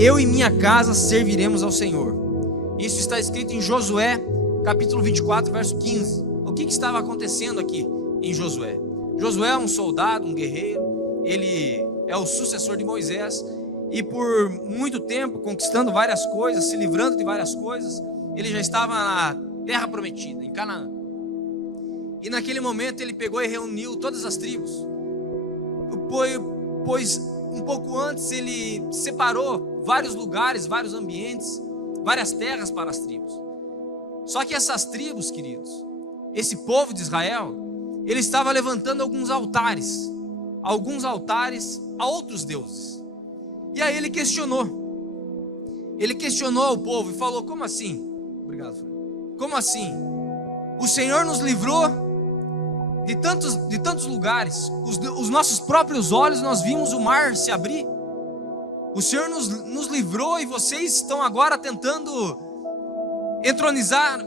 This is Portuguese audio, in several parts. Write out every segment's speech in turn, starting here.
eu e minha casa serviremos ao Senhor. Isso está escrito em Josué, capítulo 24, verso 15. O que estava acontecendo aqui em Josué? Josué é um soldado, um guerreiro, ele é o sucessor de Moisés, e por muito tempo, conquistando várias coisas, se livrando de várias coisas, ele já estava na terra prometida, em Canaã. E naquele momento ele pegou e reuniu todas as tribos, pois um pouco antes ele separou vários lugares, vários ambientes, várias terras para as tribos. Só que essas tribos, queridos, esse povo de Israel, ele estava levantando alguns altares a outros deuses. E aí ele questionou o povo e falou: como assim? Obrigado, Fred. Como assim? O Senhor nos livrou de tantos lugares, os nossos próprios olhos nós vimos o mar se abrir. O Senhor nos livrou e vocês estão agora tentando entronizar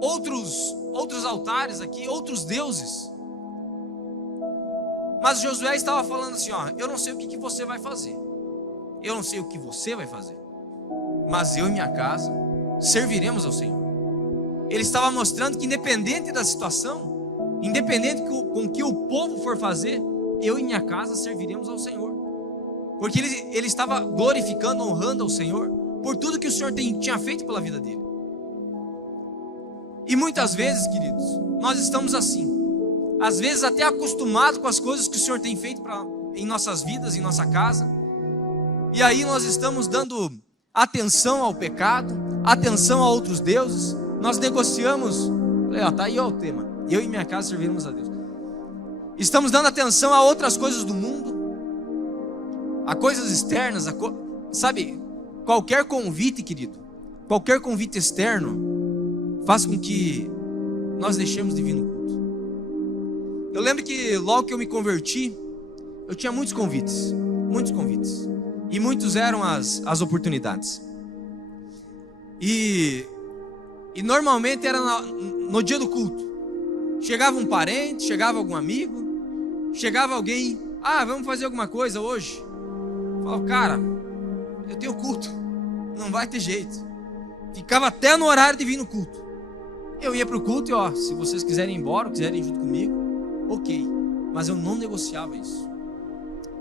outros altares aqui, outros deuses. Mas Josué estava falando assim: ó, eu não sei o que você vai fazer, eu não sei o que você vai fazer, mas eu e minha casa serviremos ao Senhor. Ele estava mostrando que independente da situação, independente com o que o povo for fazer, eu e minha casa serviremos ao Senhor. Porque ele estava glorificando, honrando ao Senhor por tudo que o Senhor tinha feito pela vida dele. E muitas vezes, queridos, nós estamos assim, às vezes até acostumados com as coisas que o Senhor tem feito em nossas vidas, em nossa casa. E aí nós estamos dando atenção ao pecado, atenção a outros deuses. Nós negociamos, tá aí ó, o tema: eu e minha casa serviremos a Deus. Estamos dando atenção a outras coisas do mundo, a coisas externas, sabe? Qualquer convite, querido, qualquer convite externo faz com que nós deixemos de vir no culto. Eu lembro que logo que eu me converti, eu tinha muitos convites, e muitos eram as oportunidades. E normalmente era no dia do culto. Chegava um parente, chegava algum amigo, chegava alguém: vamos fazer alguma coisa hoje? Eu falava: cara, eu tenho culto, não vai ter jeito. Ficava até no horário de vir no culto. Eu ia para o culto e se vocês quiserem ir embora, quiserem ir junto comigo, ok. Mas eu não negociava isso.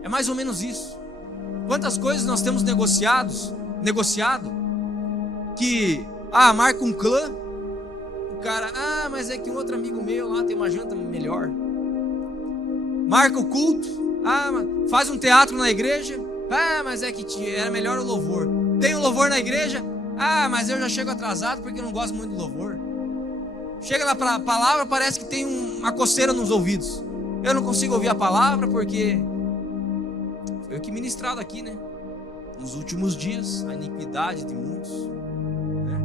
É mais ou menos isso. Quantas coisas nós temos negociado, que, marca um clã, o cara, mas é que um outro amigo meu lá tem uma janta melhor. Marca o culto, faz um teatro na igreja, mas é que era melhor o louvor. Tem um louvor na igreja, mas eu já chego atrasado porque eu não gosto muito do louvor. Chega lá para a palavra, parece que tem uma coceira nos ouvidos. Eu não consigo ouvir a palavra porque foi o que ministrado aqui, né? Nos últimos dias, a iniquidade de muitos, né?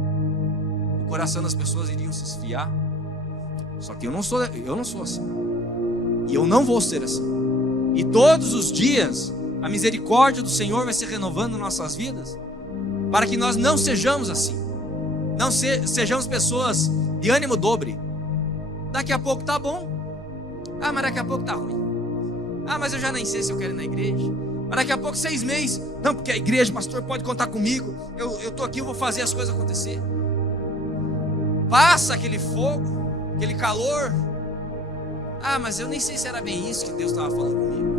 O coração das pessoas iriam se esfriar. Só que eu não sou assim. E eu não vou ser assim. E todos os dias a misericórdia do Senhor vai se renovando em nossas vidas, para que nós não sejamos assim. Não sejamos pessoas de ânimo dobre. Daqui a pouco tá bom, mas daqui a pouco tá ruim. Mas eu já nem sei se eu quero ir na igreja. Mas daqui a pouco 6 meses, não, porque a igreja, pastor, pode contar comigo. Eu tô aqui, eu vou fazer as coisas acontecer. Passa aquele fogo, aquele calor. Mas eu nem sei se era bem isso que Deus estava falando comigo.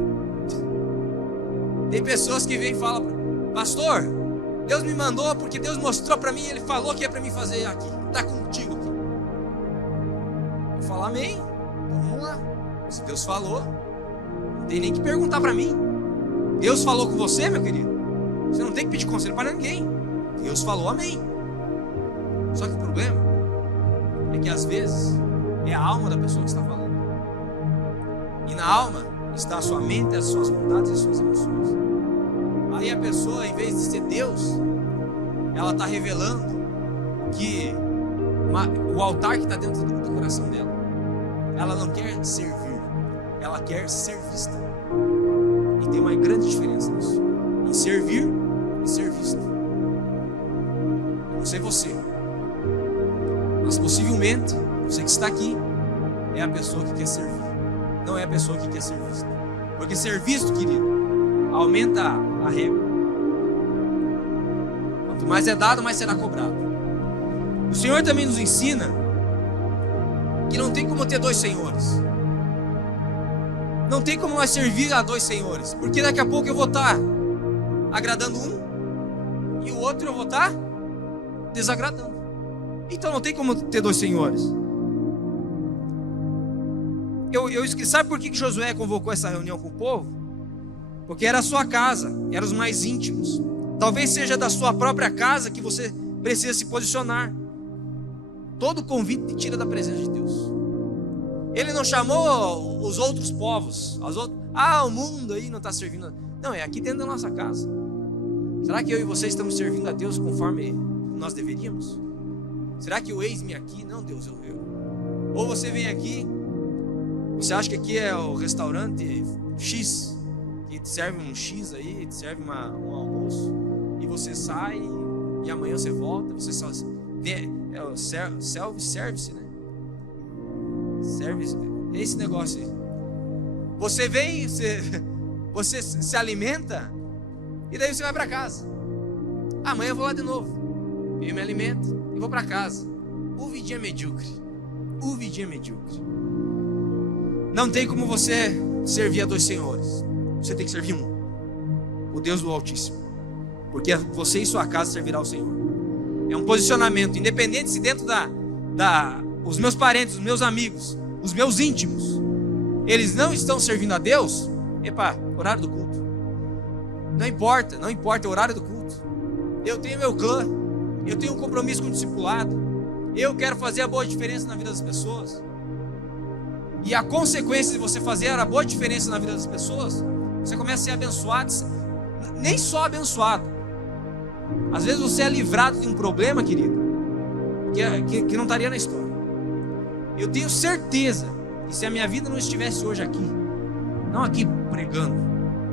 Tem pessoas que vêm e falam: pastor, Deus me mandou porque Deus mostrou para mim, Ele falou que é para mim fazer aqui, está contigo aqui. Eu falo: amém, então vamos lá. Se Deus falou, não tem nem que perguntar para mim. Deus falou com você, meu querido, você não tem que pedir conselho para ninguém. Deus falou, amém. Só que o problema é que às vezes é a alma da pessoa que está falando. E na alma está a sua mente, as suas vontades e as suas emoções. Aí a pessoa, em vez de ser Deus, ela está revelando que o altar que está dentro do coração dela, ela não quer servir, ela quer ser vista. E tem uma grande diferença nisso, em servir e ser visto. Eu não sei você, mas possivelmente você que está aqui é a pessoa que quer servir, não é a pessoa que quer ser vista. Porque ser visto, querido, aumenta a régua. Quanto mais é dado, mais será cobrado. O Senhor também nos ensina que não tem como ter dois senhores. Não tem como nós servir a dois senhores, porque daqui a pouco eu vou estar agradando um e o outro eu vou estar desagradando. Então não tem como ter dois senhores. Sabe por que Josué convocou essa reunião com o povo? Porque era a sua casa, eram os mais íntimos. Talvez seja da sua própria casa que você precisa se posicionar. Todo convite te tira da presença de Deus. Ele não chamou os outros povos, o mundo aí não está servindo. Não, é aqui dentro da nossa casa. Será que eu e você estamos servindo a Deus conforme nós deveríamos? Será que o eis-me aqui? Não, Deus, ou você vem aqui, você acha que aqui é o restaurante X, que te serve um X aí, te serve um almoço, e você sai, e amanhã você volta, você só é o self-service, né? Service, é esse negócio aí. Você vem, você se alimenta, e daí você vai para casa. Amanhã eu vou lá de novo. Eu me alimento e vou para casa. O vidinho é medíocre. O vidinho é medíocre. Não tem como você servir a dois senhores. Você tem que servir um, o Deus do Altíssimo, porque você e sua casa servirá ao Senhor. É um posicionamento, independente se dentro os meus parentes, os meus amigos, os meus íntimos, eles não estão servindo a Deus. Epa, horário do culto. Não importa é o horário do culto. Eu tenho meu clã, eu tenho um compromisso com o discipulado, eu quero fazer a boa diferença na vida das pessoas. E a consequência de você fazer a boa diferença na vida das pessoas, você começa a ser abençoado. Nem só abençoado, às vezes você é livrado de um problema, querido, que não estaria na história. Eu tenho certeza que se a minha vida não estivesse hoje aqui, não aqui pregando,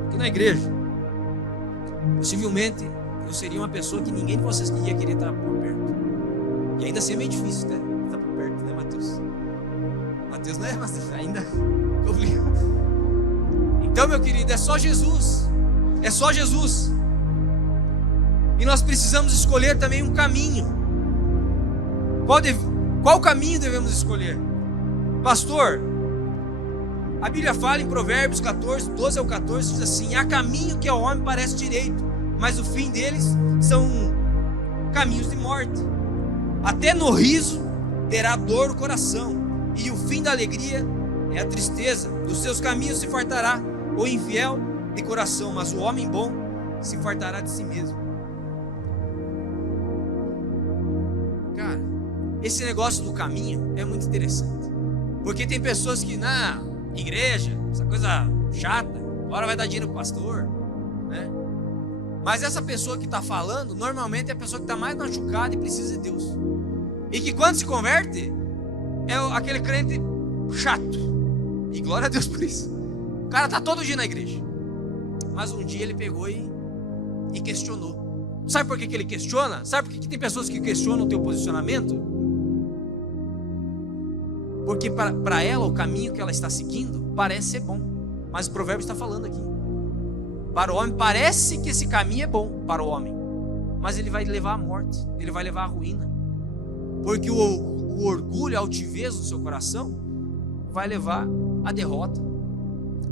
aqui na igreja, possivelmente eu seria uma pessoa que ninguém de vocês ia querer estar por perto. E ainda assim é meio difícil, né? Estar por perto, né, Mateus? Mateus não é, mas ainda complicado. Então, meu querido, é só Jesus. É só Jesus. E nós precisamos escolher também um caminho. Qual caminho devemos escolher? Pastor, a Bíblia fala em Provérbios 14, 12 ao 14, diz assim: há caminho que ao homem parece direito, mas o fim deles são caminhos de morte. Até no riso terá dor no coração, e o fim da alegria é a tristeza. Dos seus caminhos se fartará o infiel de coração, mas o homem bom se fartará de si mesmo. Cara, esse negócio do caminho é muito interessante, porque tem pessoas que na igreja, essa coisa chata, agora vai dar dinheiro pro pastor, né? Mas essa pessoa que está falando, normalmente é a pessoa que está mais machucada e precisa de Deus, e que quando se converte, é aquele crente chato, e glória a Deus por isso. O cara está todo dia na igreja, mas um dia ele pegou e questionou. Sabe por que ele questiona? Sabe por que tem pessoas que questionam o teu posicionamento? Porque para ela o caminho que ela está seguindo parece ser bom, mas o provérbio está falando aqui: para o homem parece que esse caminho é bom para o homem, mas ele vai levar à morte, ele vai levar à ruína, porque o orgulho, a altivez do seu coração vai levar à derrota.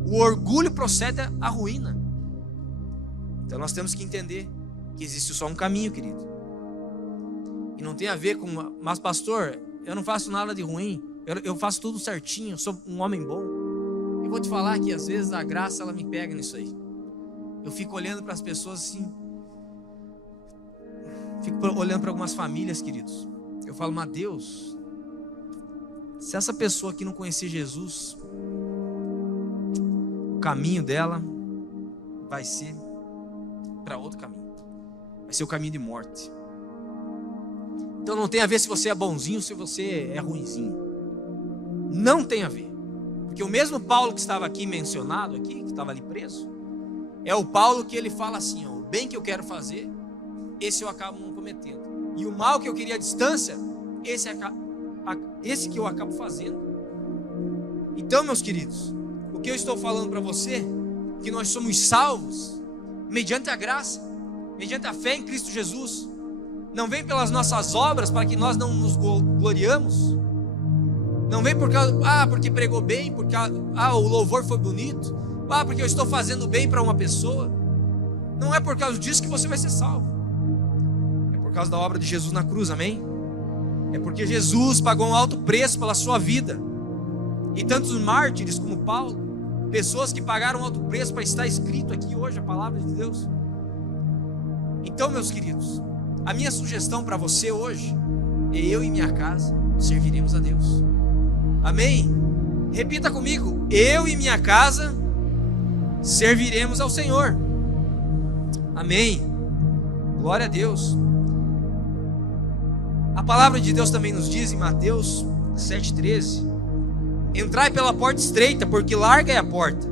O orgulho procede à ruína. Então nós temos que entender que existe só um caminho, querido, e não tem a ver com mas pastor, eu não faço nada de ruim, eu faço tudo certinho, sou um homem bom. Eu vou te falar que às vezes a graça ela me pega nisso aí. Eu fico olhando para as pessoas assim, fico olhando para algumas famílias, queridos. Eu falo, mas Deus, se essa pessoa aqui não conhecer Jesus, o caminho dela vai ser para outro caminho, vai ser o caminho de morte. Então não tem a ver se você é bonzinho ou se você é ruinzinho, não tem a ver, porque o mesmo Paulo que estava aqui mencionado aqui, que estava ali preso, é o Paulo que ele fala assim: ó, o bem que eu quero fazer, esse eu acabo não cometendo, e o mal que eu queria à distância, esse que eu acabo fazendo. Então, meus queridos, o que eu estou falando para você, que nós somos salvos mediante a graça, mediante a fé em Cristo Jesus, Não vem pelas nossas obras para que nós não nos gloriamos. Não vem por causa, porque pregou bem, porque o louvor foi bonito, porque eu estou fazendo bem para uma pessoa. Não é por causa disso que você vai ser salvo. É por causa da obra de Jesus na cruz, amém? É porque Jesus pagou um alto preço pela sua vida. E tantos mártires como Paulo, pessoas que pagaram um alto preço para estar escrito aqui hoje a palavra de Deus. Então, meus queridos, a minha sugestão para você hoje é: eu e minha casa serviremos a Deus. Amém? Repita comigo: eu e minha casa serviremos ao Senhor. Amém? Glória a Deus. A palavra de Deus também nos diz em Mateus 7,13: entrai pela porta estreita, porque larga é a porta,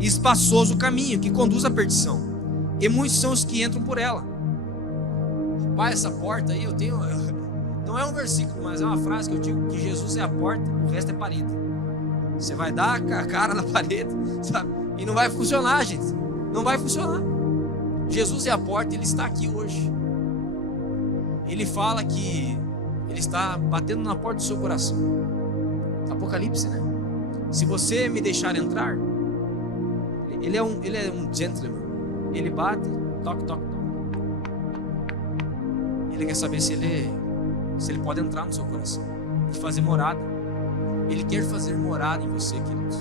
e espaçoso o caminho que conduz à perdição, e muitos são os que entram por ela. Pai, essa porta aí, não é um versículo, mas é uma frase que eu digo: que Jesus é a porta, o resto é parede. Você vai dar a cara na parede, sabe? E não vai funcionar, gente. Não vai funcionar. Jesus é a porta, Ele está aqui hoje. Ele fala que Ele está batendo na porta do seu coração. Apocalipse, né? Se você me deixar entrar, Ele é um gentleman. Ele bate, toque, toque, toque. Ele quer saber se ele pode entrar no seu coração e fazer morada. Ele quer fazer morada em você, queridos.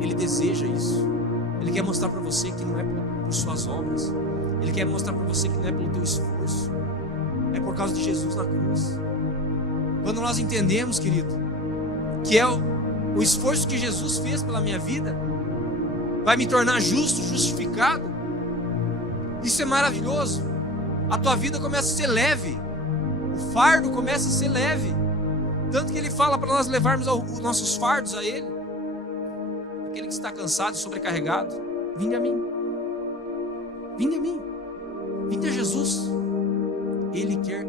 Ele deseja isso. Ele quer mostrar para você que não é por suas obras. Ele quer mostrar para você que não é pelo teu esforço. É por causa de Jesus na cruz. Quando nós entendemos, querido, que é o esforço que Jesus fez pela minha vida, vai me tornar justo, justificado. Isso é maravilhoso. A tua vida começa a ser leve. O fardo começa a ser leve. Tanto que Ele fala para nós levarmos os nossos fardos a Ele. Aquele que está cansado e sobrecarregado, vinde a mim. Vinde a mim. Vinde a Jesus. Ele quer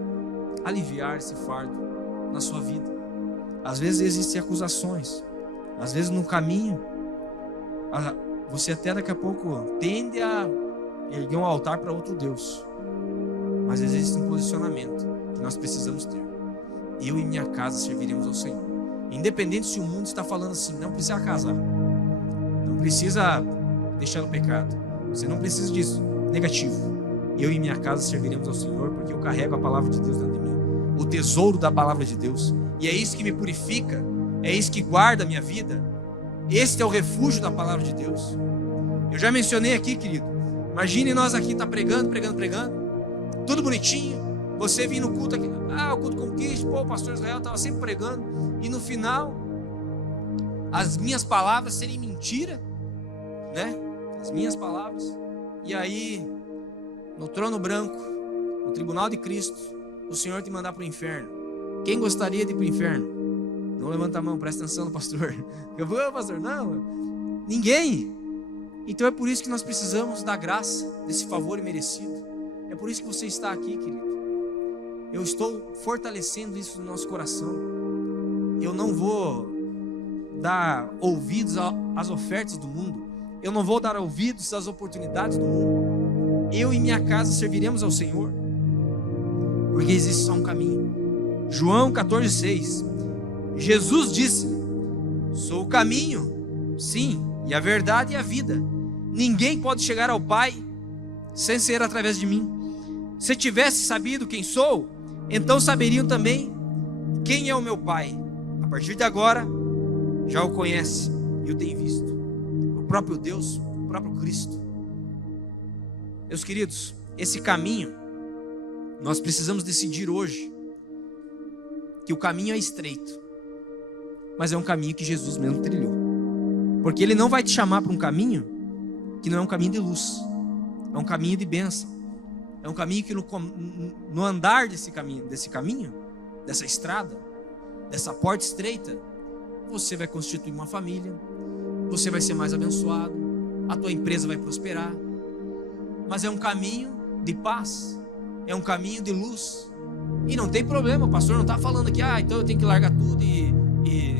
aliviar esse fardo na sua vida. Às vezes existem acusações. Às vezes no caminho, você até daqui a pouco tende a erguer um altar para outro Deus. Mas existe um posicionamento que nós precisamos ter. Eu e minha casa serviremos ao Senhor. Independente se o mundo está falando assim: não precisa casar, não precisa deixar o pecado, você não precisa disso. Negativo. Eu e minha casa serviremos ao Senhor, porque eu carrego a palavra de Deus dentro de mim, o tesouro da palavra de Deus. E é isso que me purifica, é isso que guarda a minha vida. Este é o refúgio da palavra de Deus. Eu já mencionei aqui, querido. Imagine nós aqui tá pregando, tudo bonitinho. Você vir no culto aqui, o culto Conquista, o pastor Israel estava sempre pregando, e no final as minhas palavras serem mentira, né? As minhas palavras. E aí, no trono branco, no tribunal de Cristo, o Senhor te mandar para o inferno. Quem gostaria de ir para o inferno? Não levanta a mão, presta atenção no pastor. Eu vou, pastor, não. Ninguém. Então é por isso que nós precisamos da graça, desse favor imerecido. É por isso que você está aqui, querido. Eu estou fortalecendo isso no nosso coração. Eu não vou dar ouvidos às ofertas do mundo. Eu não vou dar ouvidos às oportunidades do mundo. Eu e minha casa serviremos ao Senhor, porque existe só um caminho. João 14,6. Jesus disse: sou o caminho, sim, e a verdade e a vida. Ninguém pode chegar ao Pai sem ser através de mim. Se tivesse sabido quem sou, então saberiam também quem é o meu Pai. A partir de agora, já o conhece e o tem visto. O próprio Deus, o próprio Cristo. Meus queridos, esse caminho, nós precisamos decidir hoje que o caminho é estreito, mas é um caminho que Jesus mesmo trilhou. Porque Ele não vai te chamar para um caminho que não é um caminho de luz, é um caminho de bênção, é um caminho que no andar desse caminho, dessa estrada, dessa porta estreita, você vai constituir uma família, você vai ser mais abençoado, a tua empresa vai prosperar. Mas é um caminho de paz, é um caminho de luz. E não tem problema, o pastor não está falando que então eu tenho que largar tudo e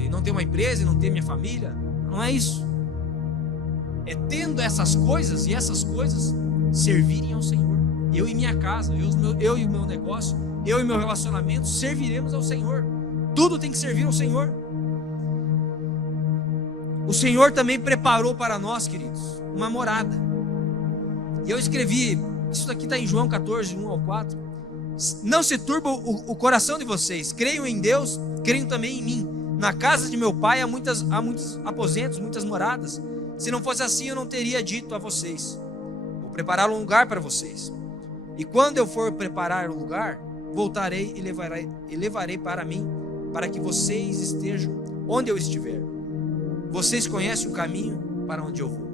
não ter uma empresa e não ter minha família. Não é isso. É tendo essas coisas e essas coisas servirem ao Senhor. Eu e minha casa, eu e o meu negócio, eu e meu relacionamento serviremos ao Senhor. Tudo tem que servir ao Senhor. O Senhor também preparou para nós, queridos, uma morada. E eu escrevi, isso daqui está em João 14, 1 ao 4. Não se turba o coração de vocês. Creiam em Deus, creiam também em mim. Na casa de meu pai há muitos aposentos, muitas moradas. Se não fosse assim, eu não teria dito a vocês: vou preparar um lugar para vocês. E quando eu for preparar o lugar, voltarei e levarei para mim, para que vocês estejam onde eu estiver. Vocês conhecem o caminho para onde eu vou.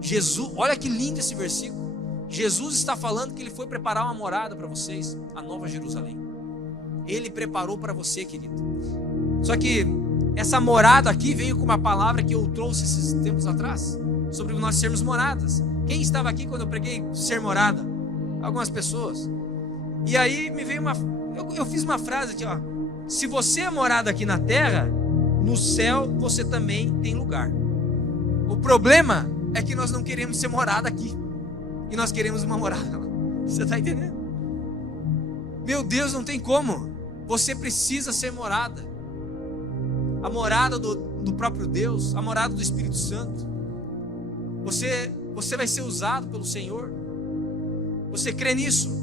Jesus, olha que lindo esse versículo. Jesus está falando que ele foi preparar uma morada para vocês, a Nova Jerusalém. Ele preparou para você, querido. Só que essa morada aqui veio com uma palavra que eu trouxe esses tempos atrás, sobre nós sermos moradas. Quem estava aqui quando eu preguei ser morada? Algumas pessoas. E aí me veio eu fiz uma frase aqui, ó. Se você é morada aqui na terra, no céu você também tem lugar. O problema é que nós não queremos ser morada aqui, e nós queremos uma morada lá. Você está entendendo? Meu Deus, não tem como. Você precisa ser morada. A morada do próprio Deus, a morada do Espírito Santo. Você vai ser usado pelo Senhor. Você crê nisso?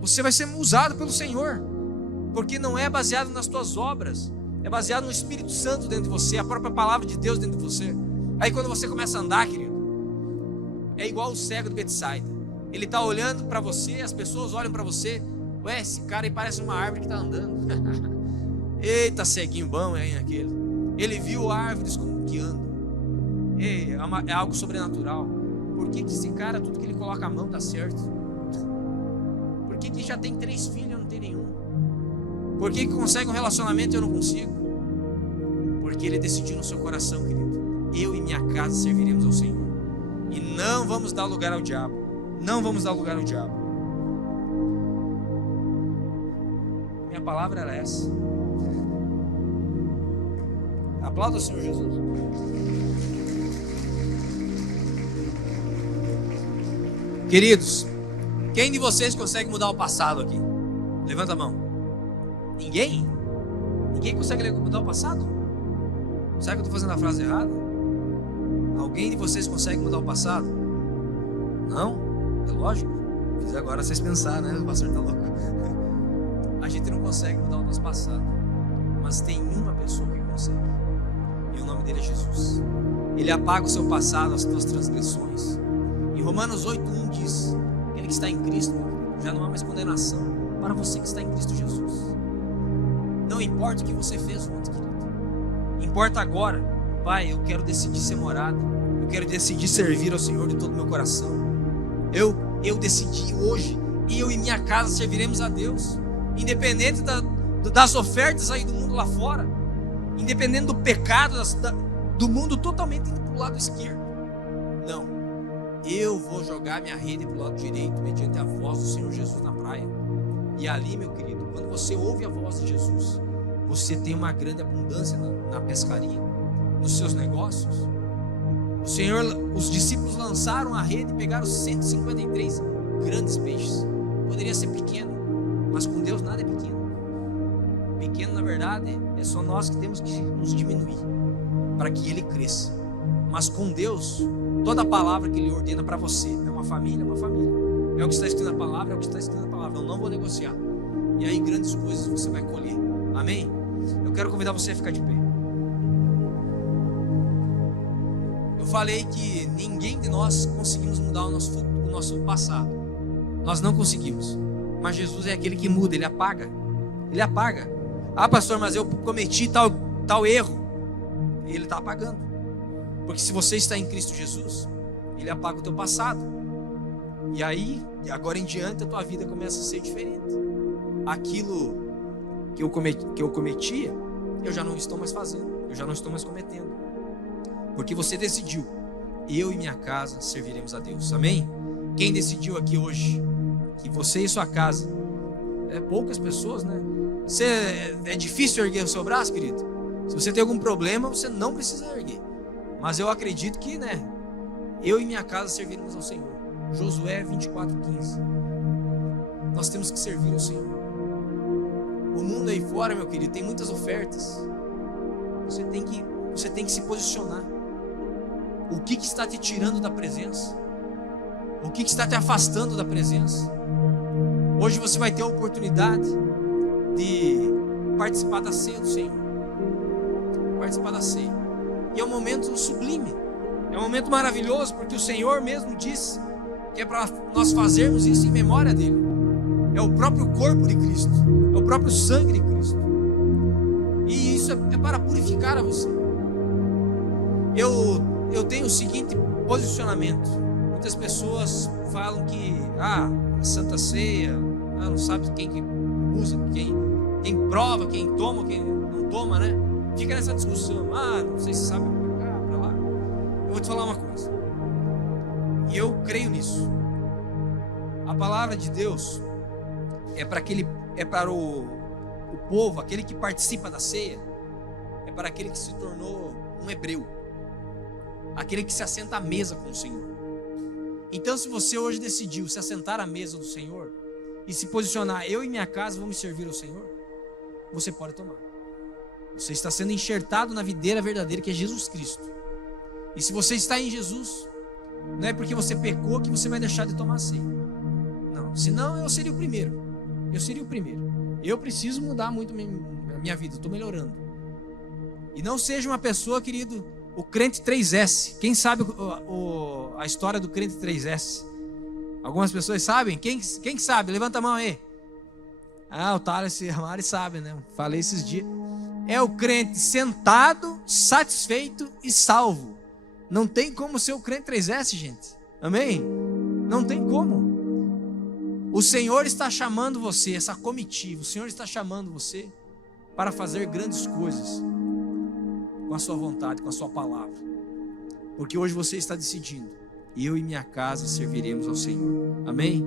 Você vai ser usado pelo Senhor, porque não é baseado nas tuas obras, é baseado no Espírito Santo dentro de você, a própria palavra de Deus dentro de você. Aí quando você começa a andar, querido, é igual o cego de Betsaida. Ele está olhando para você, as pessoas olham para você. Ué, esse cara aí parece uma árvore que está andando. Eita, ceguinho bom, hein, aquele. Ele viu árvores como que andam. É algo sobrenatural. Por que esse cara, tudo que ele coloca a mão dá certo? Por que já tem 3 filhos e eu não tenho nenhum? Por que consegue um relacionamento e eu não consigo? Porque ele decidiu no seu coração, querido: eu e minha casa serviremos ao Senhor. E não vamos dar lugar ao diabo. Não vamos dar lugar ao diabo. Minha palavra era essa. Aplauda o Senhor Jesus. Queridos, quem de vocês consegue mudar o passado aqui? Levanta a mão. Ninguém? Ninguém consegue mudar o passado? Será que eu estou fazendo a frase errada? Alguém de vocês consegue mudar o passado? Não? É lógico. Fiz agora vocês pensarem, né? O pastor está louco. A gente não consegue mudar o nosso passado, mas tem uma pessoa que consegue, e o nome dele é Jesus. Ele apaga o seu passado, as tuas transgressões. Em Romanos 8:1 diz: aquele que está em Cristo, já não há mais condenação para você que está em Cristo Jesus. Não importa o que você fez ontem, querido, importa agora. Pai, eu quero decidir ser morado, eu quero decidir servir ao Senhor de todo o meu coração. Eu decidi hoje, eu e minha casa serviremos a Deus, independente das ofertas aí do mundo lá fora, independente do pecado do mundo totalmente indo para o lado esquerdo. Não, eu vou jogar minha rede para o lado direito, mediante a voz do Senhor Jesus na praia. E ali, meu querido, quando você ouve a voz de Jesus, você tem uma grande abundância na pescaria, nos seus negócios. Os discípulos lançaram a rede e pegaram 153 grandes peixes. Poderia ser pequeno, mas com Deus nada é pequeno. Pequeno, na verdade, é só nós que temos que nos diminuir para que Ele cresça. Mas com Deus, toda a palavra que Ele ordena para você é uma família, é uma família. É o que está escrito na palavra, é o que está escrito na palavra. Eu não vou negociar. E aí grandes coisas você vai colher. Amém? Eu quero convidar você a ficar de pé. Eu falei que ninguém de nós conseguimos mudar o nosso passado. Nós não conseguimos. Mas Jesus é aquele que muda, Ele apaga. Ele apaga. Ah, pastor, mas eu cometi tal erro. Ele está apagando. Porque se você está em Cristo Jesus, Ele apaga o teu passado. E aí, agora em diante, a tua vida começa a ser diferente. Aquilo que eu cometia, eu já não estou mais fazendo. Eu já não estou mais cometendo. Porque você decidiu: eu e minha casa serviremos a Deus. Amém? Quem decidiu aqui hoje que você e sua casa, poucas pessoas, né? É difícil erguer o seu braço, querido. Se você tem algum problema, você não precisa erguer. Mas eu acredito que, né, eu e minha casa serviremos ao Senhor. Josué 24:15. nós temos que servir ao Senhor. O mundo aí fora, meu querido, tem muitas ofertas. Você tem que se posicionar. O que está te tirando da presença? O que está te afastando da presença? Hoje você vai ter a oportunidade de participar da ceia do Senhor. Participar da ceia. E é um momento sublime. É um momento maravilhoso, porque o Senhor mesmo disse que é para nós fazermos isso em memória dele. É o próprio corpo de Cristo, é o próprio sangue de Cristo. E isso é para purificar a você. Eu tenho o seguinte posicionamento. Muitas pessoas falam que a Santa Ceia, não sabe quem que usa, quem prova, quem toma, quem não toma, né? Fica nessa discussão. Não sei se sabe para cá, para lá. Eu vou te falar uma coisa. E eu creio nisso. A palavra de Deus é para o povo, aquele que participa da ceia, é para aquele que se tornou um hebreu, aquele que se assenta à mesa com o Senhor. Então, se você hoje decidiu se assentar à mesa do Senhor e se posicionar, eu e minha casa vamos servir ao Senhor, você pode tomar. Você está sendo enxertado na videira verdadeira, que é Jesus Cristo. E se você está em Jesus, não é porque você pecou que você vai deixar de tomar ceia. Não, senão eu seria o primeiro. Eu preciso mudar muito a minha vida, estou melhorando. E não seja uma pessoa, querido, o crente 3S. Quem sabe a história do crente 3S? Algumas pessoas sabem? Quem sabe? Levanta a mão aí. O Thales e a Mari sabem, né? Falei esses dias. É o crente sentado, satisfeito e salvo. Não tem como ser o crente 3S, gente. Amém? Não tem como. O Senhor está chamando você, essa comitiva, o Senhor está chamando você para fazer grandes coisas com a sua vontade, com a sua palavra. Porque hoje você está decidindo, eu e minha casa serviremos ao Senhor. Amém?